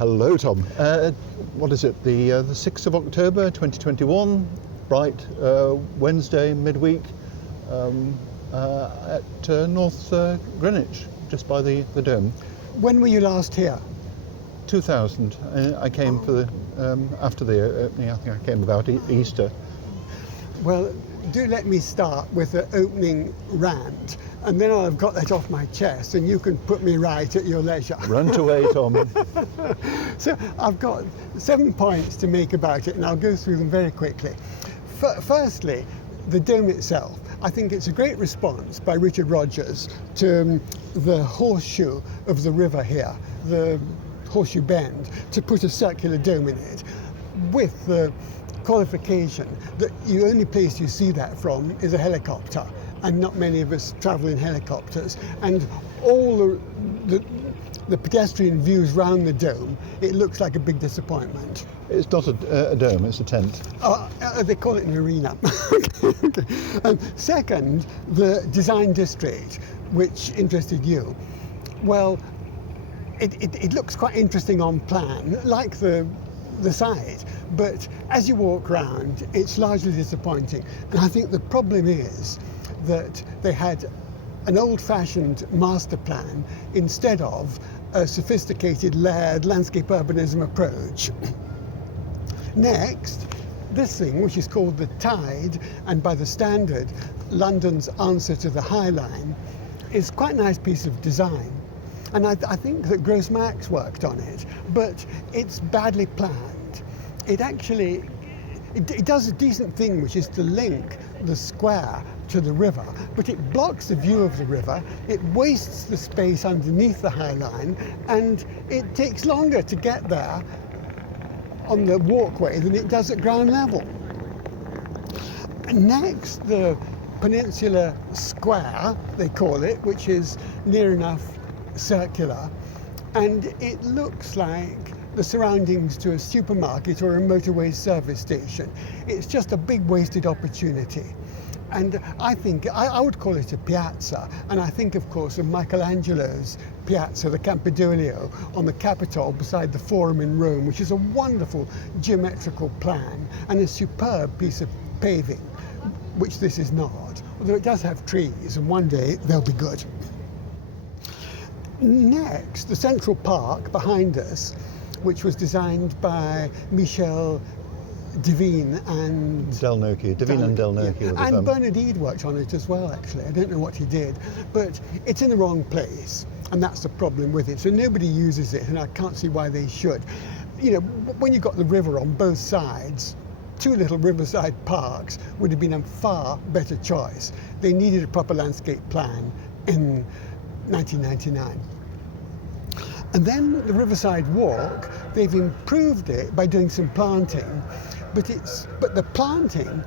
Hello, Tom. What is it? The 6th of October 2021, bright Wednesday midweek at North Greenwich, just by the Dome. When were you last here? 2000. I came for the after the opening. I think I came about Easter. Well, do let me start with the opening rant, and then I've got that off my chest, and you can put me right at your leisure. Run away, Tom. So I've got 7 points to make about it, and I'll go through them very quickly. Firstly, the dome itself. I think it's a great response by Richard Rogers to the horseshoe of the river here, the Horseshoe Bend, to put a circular dome in it, with the qualification that the only place you see that from is a helicopter, and not many of us travel in helicopters, and all the pedestrian views round the dome, it looks like a big disappointment. It's not a dome, it's a tent. They call it an arena. Okay. And second, the design district, which interested you. Well, it looks quite interesting on plan, like the site, but as you walk around, it's largely disappointing. And I think the problem is that they had an old-fashioned master plan instead of a sophisticated layered landscape urbanism approach. Next, this thing, which is called the Tide, and by the standard, London's answer to the High Line, is quite a nice piece of design. And I think that Gross Max worked on it, but it's badly planned. It does a decent thing, which is to link the square to the river, but it blocks the view of the river, it wastes the space underneath the High Line, and it takes longer to get there on the walkway than it does at ground level. Next, the Peninsula Square, they call it, which is near enough circular, and it looks like the surroundings to a supermarket or a motorway service station. It's just a big wasted opportunity. And I think I would call it a piazza, and I think of course of Michelangelo's piazza, the Campidoglio, on the Capitol beside the Forum in Rome, which is a wonderful geometrical plan and a superb piece of paving, which this is not, although it does have trees, and one day they'll be good. Next, the Central Park behind us, which was designed by Michel Devine and Devine and Delnoky. Yeah. And Bernard Eade worked on it as well, actually. I don't know what he did, but it's in the wrong place, and that's the problem with it. So nobody uses it, and I can't see why they should. You know, when you've got the river on both sides, two little riverside parks would have been a far better choice. They needed a proper landscape plan in 1999. And then the Riverside Walk, they've improved it by doing some planting, but the planting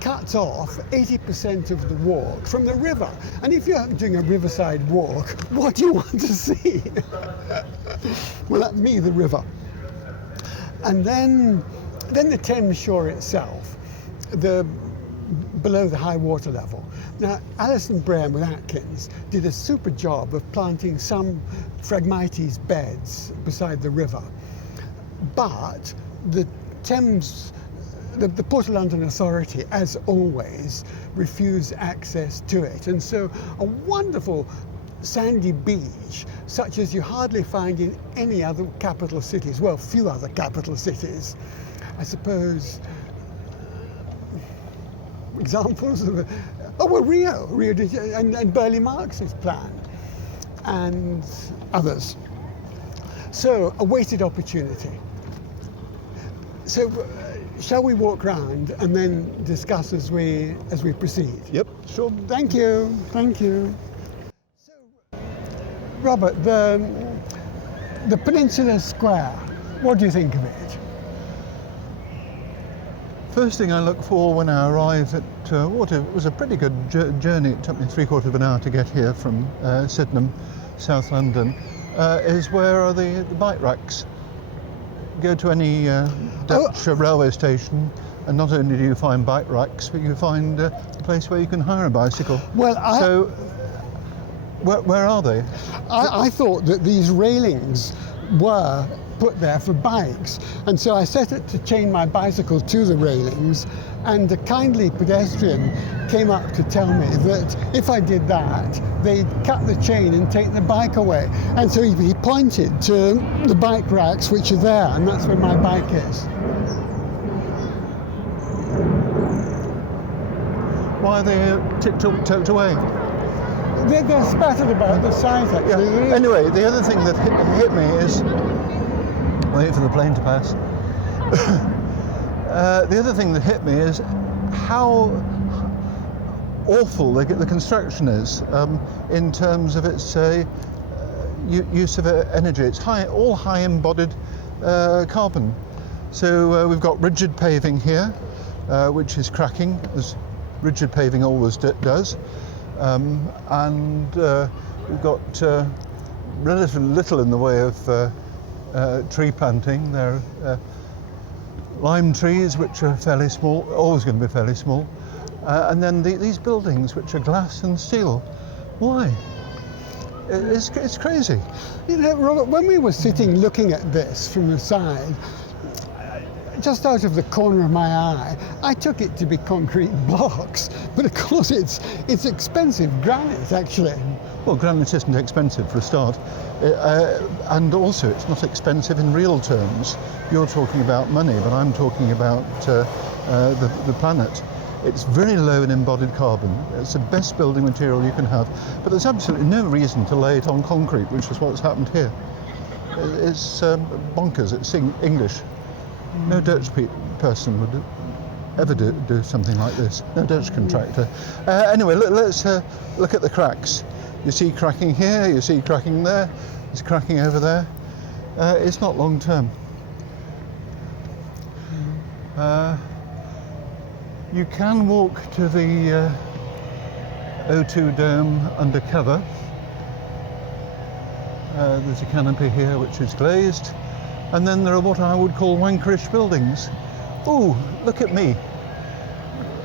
cuts off 80% of the walk from the river. And if you're doing a riverside walk, what do you want to see? Well, that's me, the river. And then the Thames shore itself, below the high water level. Now, Alison Braham with Atkins did a super job of planting some Phragmites beds beside the river, but the Thames, the Port of London Authority, as always, refused access to it, and so a wonderful sandy beach, such as you hardly find in any other capital cities, well, few other capital cities, I suppose. Examples of Rio and Burley Marx's plan, and others. So a wasted opportunity. So shall we walk round and then discuss as we proceed? Yep, sure. Thank you. So, Robert, the Peninsula Square, what do you think of it? First thing I look for when I arrive at Water, it was a pretty good journey. It took me 3/4 of an hour to get here from Sydenham, South London, is where are the bike racks. Go to any Dutch railway station, and not only do you find bike racks, but you find a place where you can hire a bicycle. Well, so where are they? I thought that these railings were put there for bikes. And so I set it to chain my bicycle to the railings, and a kindly pedestrian came up to tell me that if I did that, they'd cut the chain and take the bike away. And so he pointed to the bike racks which are there, and that's where my bike is. Why are they tucked away? They're spattered about the sides, actually. Yeah. Anyway, the other thing that hit me is, wait for the plane to pass. The other thing that hit me is how awful the construction is in terms of its use of energy. It's all high embodied carbon. So we've got rigid paving here, which is cracking, as rigid paving always does. And we've got relatively little in the way of tree planting. There are lime trees, which are fairly small, always going to be fairly small. And then these buildings, which are glass and steel. Why? It's crazy. You know, Robert, when we were sitting looking at this from the side, just out of the corner of my eye, I took it to be concrete blocks, but of course it's expensive granite, actually. Well, granite isn't expensive for a start, and also it's not expensive in real terms. You're talking about money, but I'm talking about the planet. It's very low in embodied carbon. It's the best building material you can have, but there's absolutely no reason to lay it on concrete, which is what's happened here. It's bonkers. It's English. No Dutch person would ever do something like this. No Dutch contractor. Anyway, let's look at the cracks. You see cracking here, you see cracking there, there's cracking over there. It's not long term. You can walk to the O2 dome undercover. There's a canopy here which is glazed. And then there are what I would call wankerish buildings. Ooh, look at me.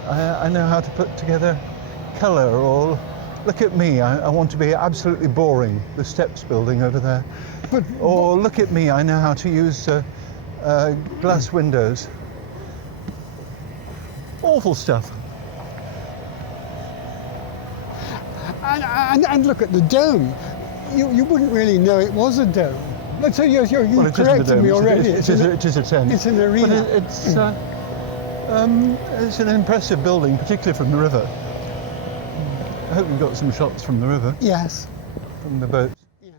I know how to put together colour, or look at me, I want to be absolutely boring, the steps building over there. Or look at me, I know how to use glass windows. Awful stuff. And look at the dome. You wouldn't really know it was a dome. So you corrected me already. It is a tent. It's an arena. But it's an impressive building, particularly from the river. I hope you've got some shots from the river. Yes. From the boats. Yes.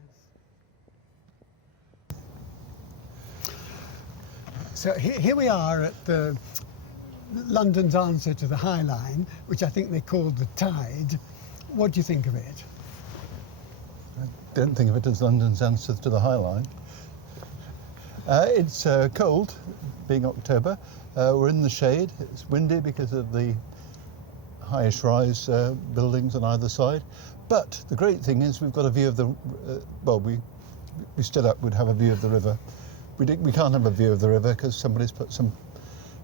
So here we are at the London's answer to the High Line, which I think they called the Tide. What do you think of it? I don't think of it as London's answer to the High Line. It's cold, being October. We're in the shade. It's windy because of the highish rise buildings on either side. But the great thing is we've got a view of the, we stood up, we'd have a view of the river. We can't have a view of the river because somebody's put some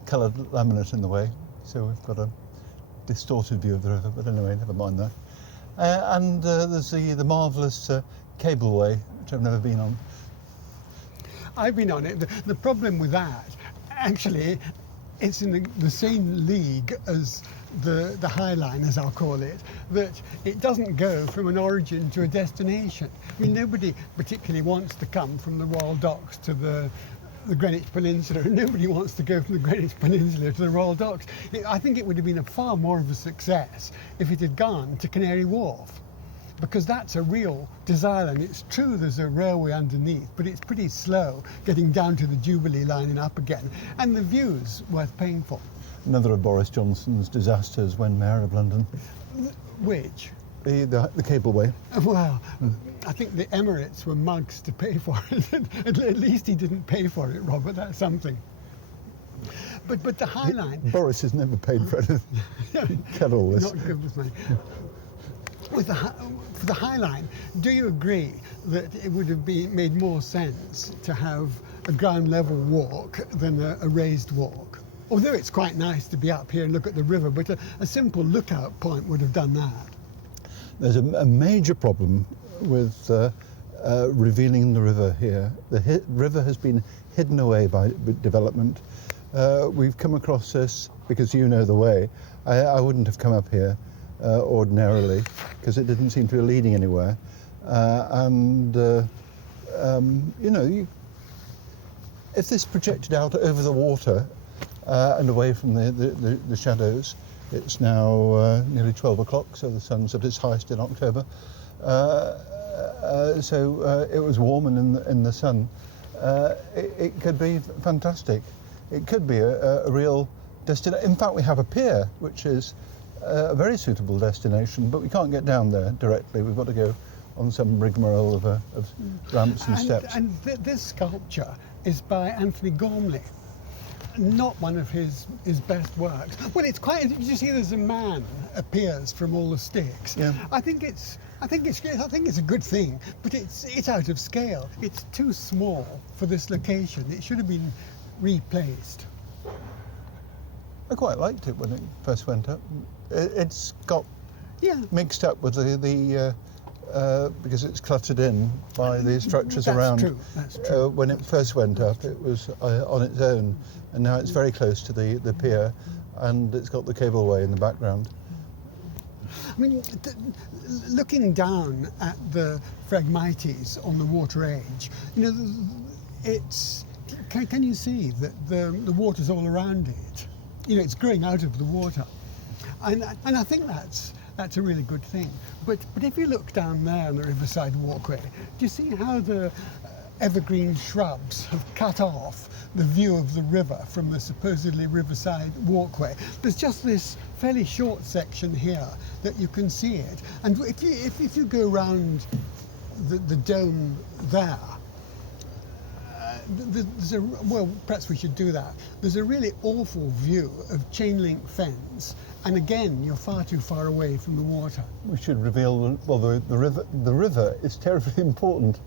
coloured laminate in the way. So we've got a distorted view of the river, but anyway, never mind that. And there's the marvellous cableway, which I've never been on. I've been on it. The problem with that, actually, it's in the same league as the High Line, as I'll call it, that it doesn't go from an origin to a destination. I mean, nobody particularly wants to come from the Royal Docks to the Greenwich Peninsula, and nobody wants to go from the Greenwich Peninsula to the Royal Docks. I think it would have been far more of a success if it had gone to Canary Wharf, because that's a real desire. And it's true there's a railway underneath, but it's pretty slow getting down to the Jubilee line and up again, and the view's worth paying for. Another of Boris Johnson's disasters when Mayor of London. Which? The cableway. Well, I think the Emirates were mugs to pay for it. At least he didn't pay for it, Robert. That's something. But the High Line. Boris has never paid for anything. Cut all this. Not good with money. For the High Line, do you agree that it would have made more sense to have a ground level walk than a raised walk? Although it's quite nice to be up here and look at the river, but a simple lookout point would have done that. There's a major problem with revealing the river here. The river has been hidden away by development. We've come across this because you know the way. I wouldn't have come up here ordinarily because it didn't seem to be leading anywhere. If this projected out over the water and away from the shadows, it's now nearly 12 o'clock, so the sun's at its highest in October. So it was warm and in the sun. It could be fantastic. It could be a real destination. In fact, we have a pier, which is a very suitable destination, but we can't get down there directly. We've got to go on some rigmarole of ramps and steps. And this sculpture is by Anthony Gormley, not one of his best works. Well, it's quite. You see, there's a man appears from all the sticks. Yeah. I think it's a good thing, but it's out of scale. It's too small for this location. It should have been replaced. I quite liked it when it first went up. It's got mixed up with the because it's cluttered in by the structures around. That's true. When it first went up, it was on its own, and now it's very close to the pier, and it's got the cableway in the background. I mean, looking down at the Phragmites on the water edge, you know, it's. Can you see that the water's all around it? You know, it's growing out of the water, and I think that's a really good thing. But if you look down there on the Riverside Walkway, do you see how the evergreen shrubs have cut off the view of the river from the supposedly Riverside Walkway? There's just this fairly short section here that you can see it, and if you go around the dome there. Well, perhaps we should do that. There's a really awful view of chain link fence, and again, you're far too far away from the water. We should reveal, well, the river is terribly important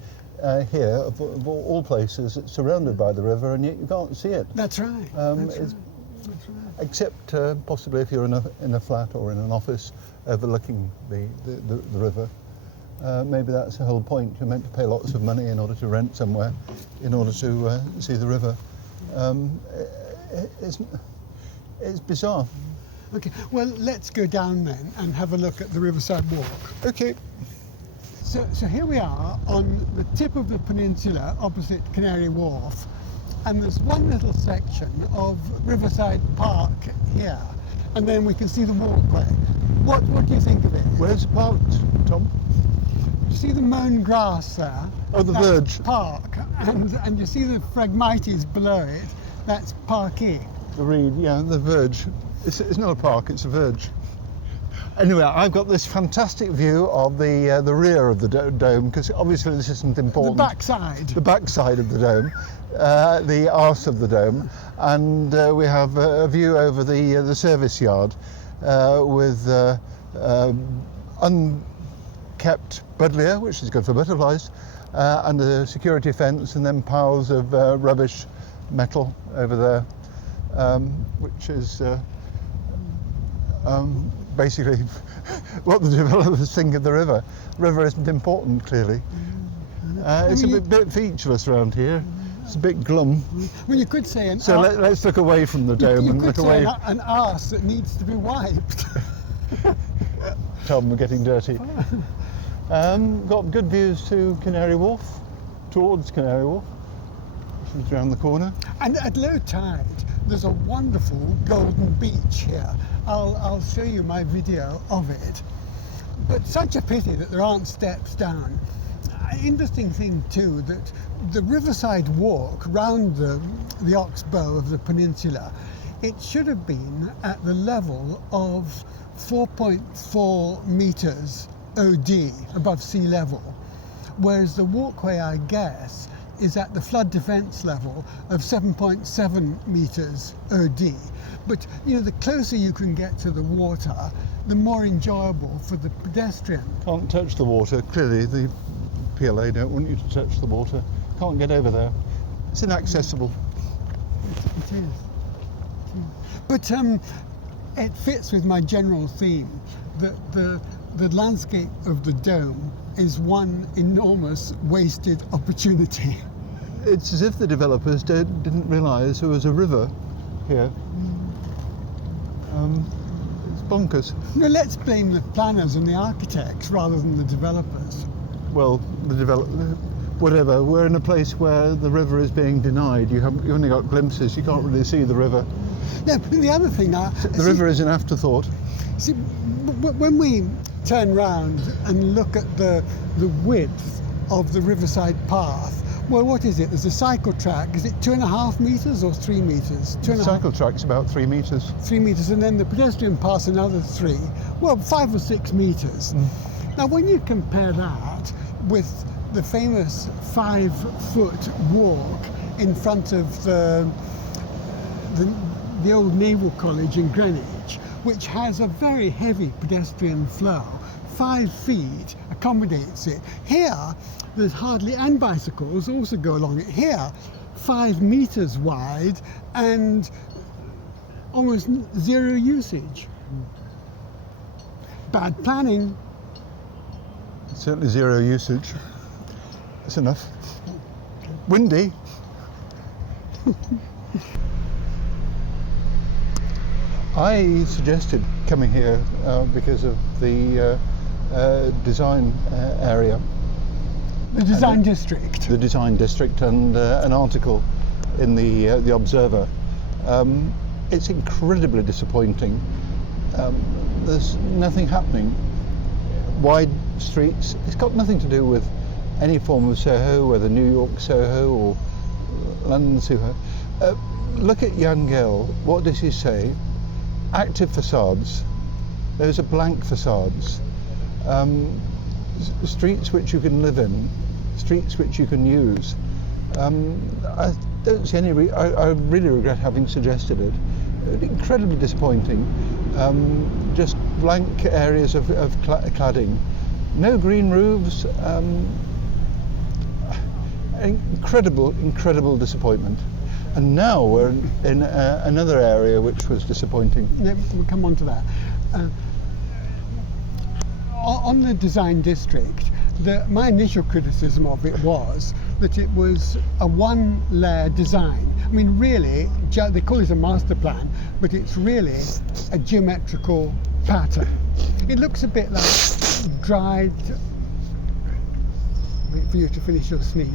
here, of all places. It's surrounded by the river, and yet you can't see it. That's right. That's right. Except possibly if you're in a flat or in an office overlooking the river. Maybe that's the whole point. You're meant to pay lots of money in order to rent somewhere, in order to see the river. It's bizarre. Okay, well, let's go down then and have a look at the Riverside Walk. Okay. So here we are on the tip of the peninsula opposite Canary Wharf, and there's one little section of Riverside Park here, and then we can see the walkway. What do you think of it? Where's it parked, Tom? You see the mown grass there? Oh, the that's verge. Park, and you see the Phragmites below it. That's parking. The reed, yeah, the verge. It's not a park, it's a verge. Anyway, I've got this fantastic view of the rear of the dome, because obviously this isn't important. The backside. The backside of the dome, the arse of the dome, and we have a view over the service yard with unkept buddleia, which is good for butterflies, and a security fence, and then piles of rubbish metal over there, which is basically what the developers think of the river. The river isn't important, clearly. It's a bit featureless around here. It's a bit glum. Well, you could say let's look away from the dome and look away. An arse that needs to be wiped. Tom, we're getting dirty. Got good views to Canary Wharf, towards Canary Wharf, which is around the corner. And at low tide, there's a wonderful golden beach here. I'll show you my video of it. But such a pity that there aren't steps down. Interesting thing too, that the Riverside Walk round the oxbow of the peninsula, it should have been at the level of 4.4 metres OD, above sea level, whereas the walkway, I guess, is at the flood defence level of 7.7 metres OD. But you know, the closer you can get to the water, the more enjoyable for the pedestrian. Can't touch the water. Clearly the PLA don't want you to touch the water. Can't get over there. It's inaccessible. It is. But it fits with my general theme that the the landscape of the dome is one enormous wasted opportunity. It's as if the developers didn't realise there was a river here. It's bonkers. No, let's blame the planners and the architects rather than the developers. Well, whatever. We're in a place where the river is being denied. You've only got glimpses. You can't really see the river. No, the other thing now... The river is an afterthought. See, when we turn round and look at the width of the Riverside Path, well, what is it? There's a cycle track. Is it 2.5 metres or 3 metres? The cycle track's about 3 metres. 3 metres, and then the pedestrian path's another 3. Well, 5 or 6 metres. Now, when you compare that with the famous 5-foot walk in front of the old Naval College in Greenwich, which has a very heavy pedestrian flow, 5 feet accommodates it. Here, there's hardly, and bicycles also go along it. Here, 5 metres wide and almost zero usage. Bad planning. Certainly zero usage. That's enough. Windy. I suggested coming here because of the design area. The design district. The design district, and an article in the Observer. It's incredibly disappointing. There's nothing happening. Wide streets. It's got nothing to do with any form of Soho, whether New York Soho or London Soho. Look at Yangel. What does he say? Active facades. Those are blank facades. Streets which you can live in, streets which you can use. I don't see any. I really regret having suggested it. Incredibly disappointing. Just blank areas of cladding. No green roofs. Incredible disappointment. And now we're in another area which was disappointing. Yeah, we'll come on to that. On the design district, my initial criticism of it was that it was a one-layer design. I mean, really, they call it a master plan, but it's really a geometrical pattern. It looks a bit like dried... Wait for you to finish your sneeze.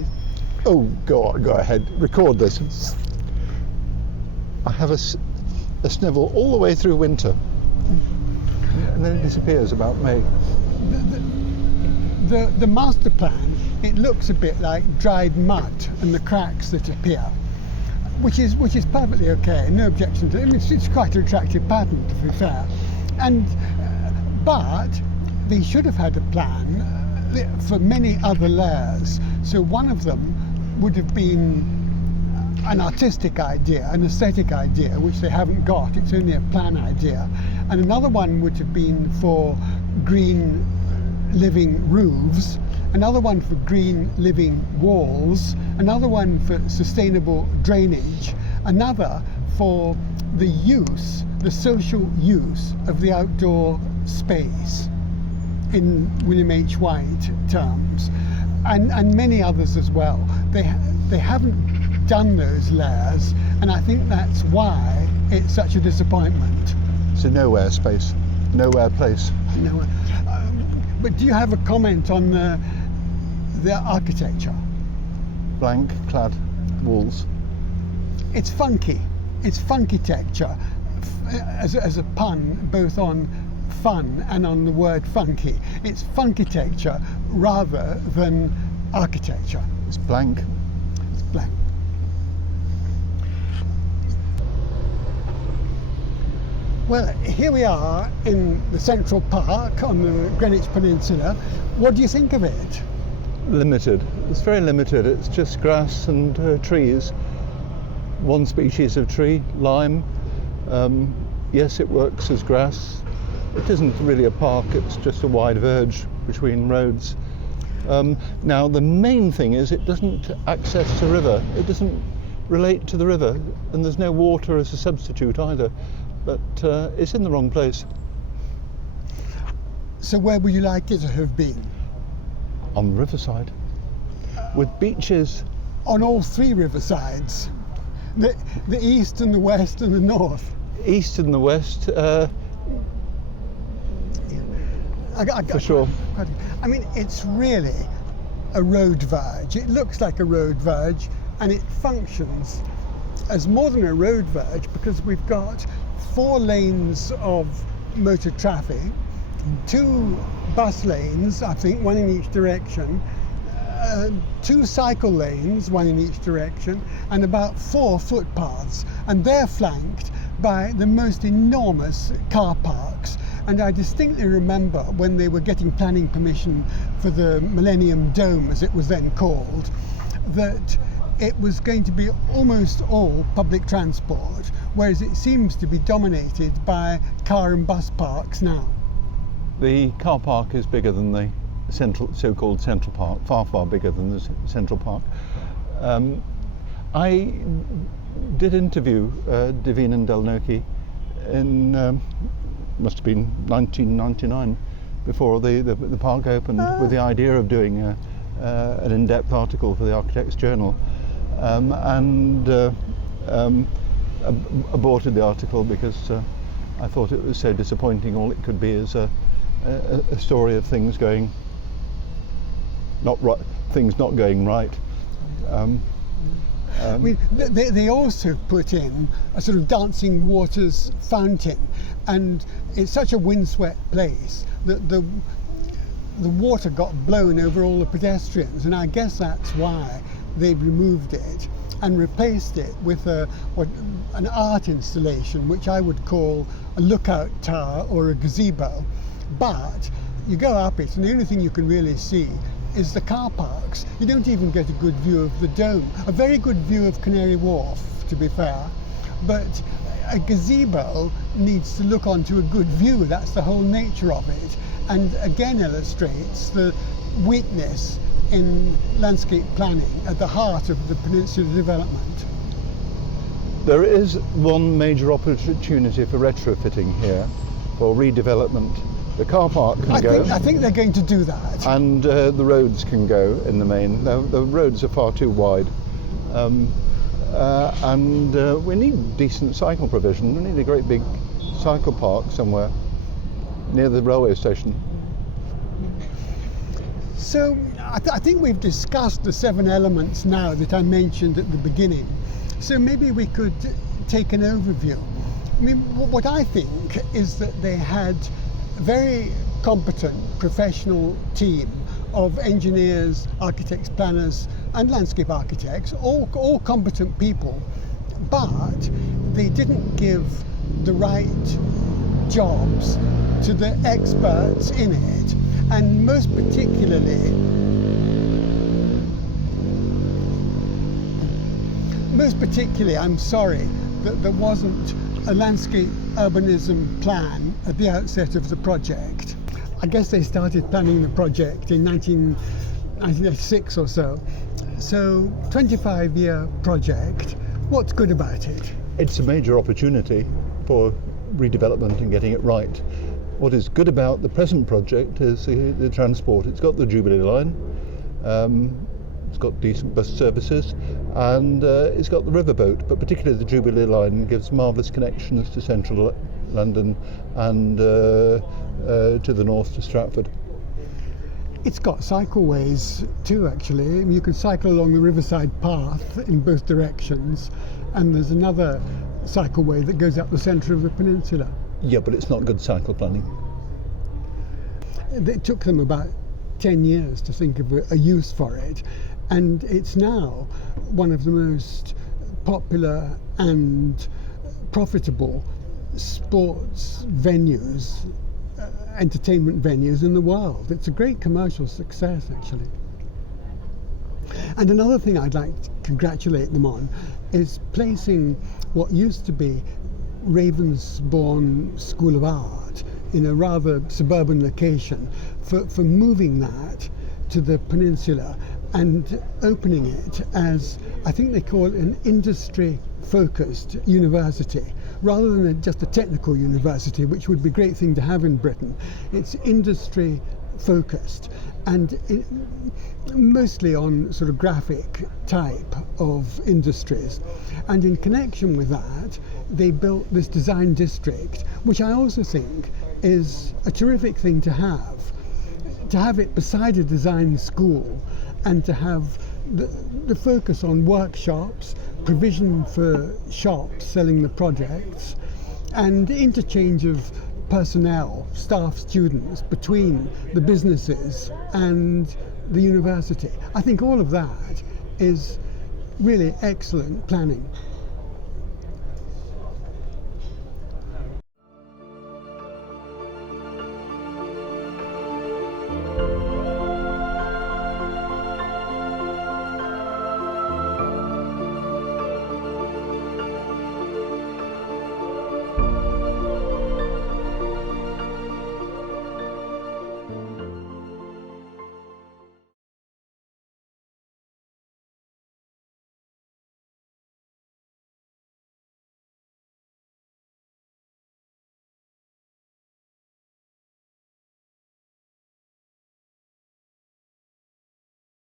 Oh, go ahead. Record this. I have a snivel all the way through winter, and then it disappears about May. The master plan, it looks a bit like dried mud and the cracks that appear, which is perfectly okay. No objection to it. I mean, it's quite an attractive pattern, to be fair. But they should have had a plan for many other layers. So one of them would have been an artistic idea, an aesthetic idea, which they haven't got. It's only a plan idea. And another one would have been for green living roofs, another one for green living walls, another one for sustainable drainage, another for the social use of the outdoor space in William H. White terms, and many others as well. They haven't done those layers, and I think that's why it's such a disappointment. It's a nowhere space, nowhere place. Nowhere. But do you have a comment on the architecture? Blank clad walls. It's funky. It's funky-tecture, as a pun both on fun and on the word funky. It's funky-tecture rather than architecture. It's blank. It's blank. Well, here we are in the Central Park on the Greenwich Peninsula. What do you think of it? Limited. It's very limited. It's just grass and trees. One species of tree, lime. Yes, it works as grass. It isn't really a park, it's just a wide verge between roads. Now, the main thing is it doesn't access the river. It doesn't relate to the river, and there's no water as a substitute either. But it's in the wrong place. So where would you like it to have been? On the riverside, with beaches. On all three riversides, the east and the west and the north. East and the west, for sure. I mean, it's really a road verge. It looks like a road verge, and it functions as more than a road verge because we've got 4 lanes of motor traffic, 2 bus lanes, I think, 1 in each direction, 2 cycle lanes, 1 in each direction, and about 4 footpaths. And they're flanked by the most enormous car parks. And I distinctly remember when they were getting planning permission for the Millennium Dome, as it was then called, that it was going to be almost all public transport, whereas it seems to be dominated by car and bus parks now. The car park is bigger than the so-called Central Park, far bigger than the Central Park. I did interview Davina and Delnoki in, must have been 1999, before the park opened, with the idea of doing an in-depth article for the Architects Journal, and aborted the article because I thought it was so disappointing. All it could be is a story of things going not right, things not going right. They also put in a sort of dancing waters fountain, and it's such a windswept place that the water got blown over all the pedestrians, and I guess that's why they've removed it and replaced it with an art installation, which I would call a lookout tower or a gazebo. But you go up it, and the only thing you can really see is the car parks. You don't even get a good view of the dome. A very good view of Canary Wharf, to be fair, but a gazebo needs to look onto a good view. That's the whole nature of it, and again illustrates the weakness in landscape planning at the heart of the Peninsula development. There is one major opportunity for retrofitting here, for redevelopment. The car park can go. I think they're going to do that. And the roads can go in the main. The roads are far too wide. And we need decent cycle provision. We need a great big cycle park somewhere near the railway station. So I think we've discussed the 7 elements now that I mentioned at the beginning. So maybe we could take an overview. I mean, what I think is that they had a very competent professional team of engineers, architects, planners and landscape architects, all competent people, but they didn't give the right jobs to the experts in it, and most particularly I'm sorry that there wasn't a landscape urbanism plan at the outset of the project. I guess they started planning the project in 1996 or so. So 25-year project. What's good about it? It's a major opportunity for redevelopment and getting it right. What is good about the present project is the transport. It's got the Jubilee line, it's got decent bus services, and it's got the riverboat, but particularly the Jubilee line gives marvellous connections to central London and to the north to Stratford. It's got cycleways too, actually. I mean, you can cycle along the Riverside Path in both directions, and there's another cycleway that goes up the centre of the peninsula. Yeah, but it's not good cycle planning. It took them about 10 years to think of a use for it, and it's now one of the most popular and profitable sports venues, entertainment venues in the world. It's a great commercial success, actually. And another thing I'd like to congratulate them on is placing what used to be Ravensbourne School of Art in a rather suburban location, for moving that to the peninsula and opening it as, I think they call it, an industry-focused university, rather than just a technical university, which would be a great thing to have in Britain. It's industry focused and mostly on sort of graphic type of industries. And in connection with that, they built this design district, which I also think is a terrific thing to have it beside a design school, and to have the focus on workshops, provision for shops selling the projects, and interchange of personnel, staff, students between the businesses and the university. I think all of that is really excellent planning.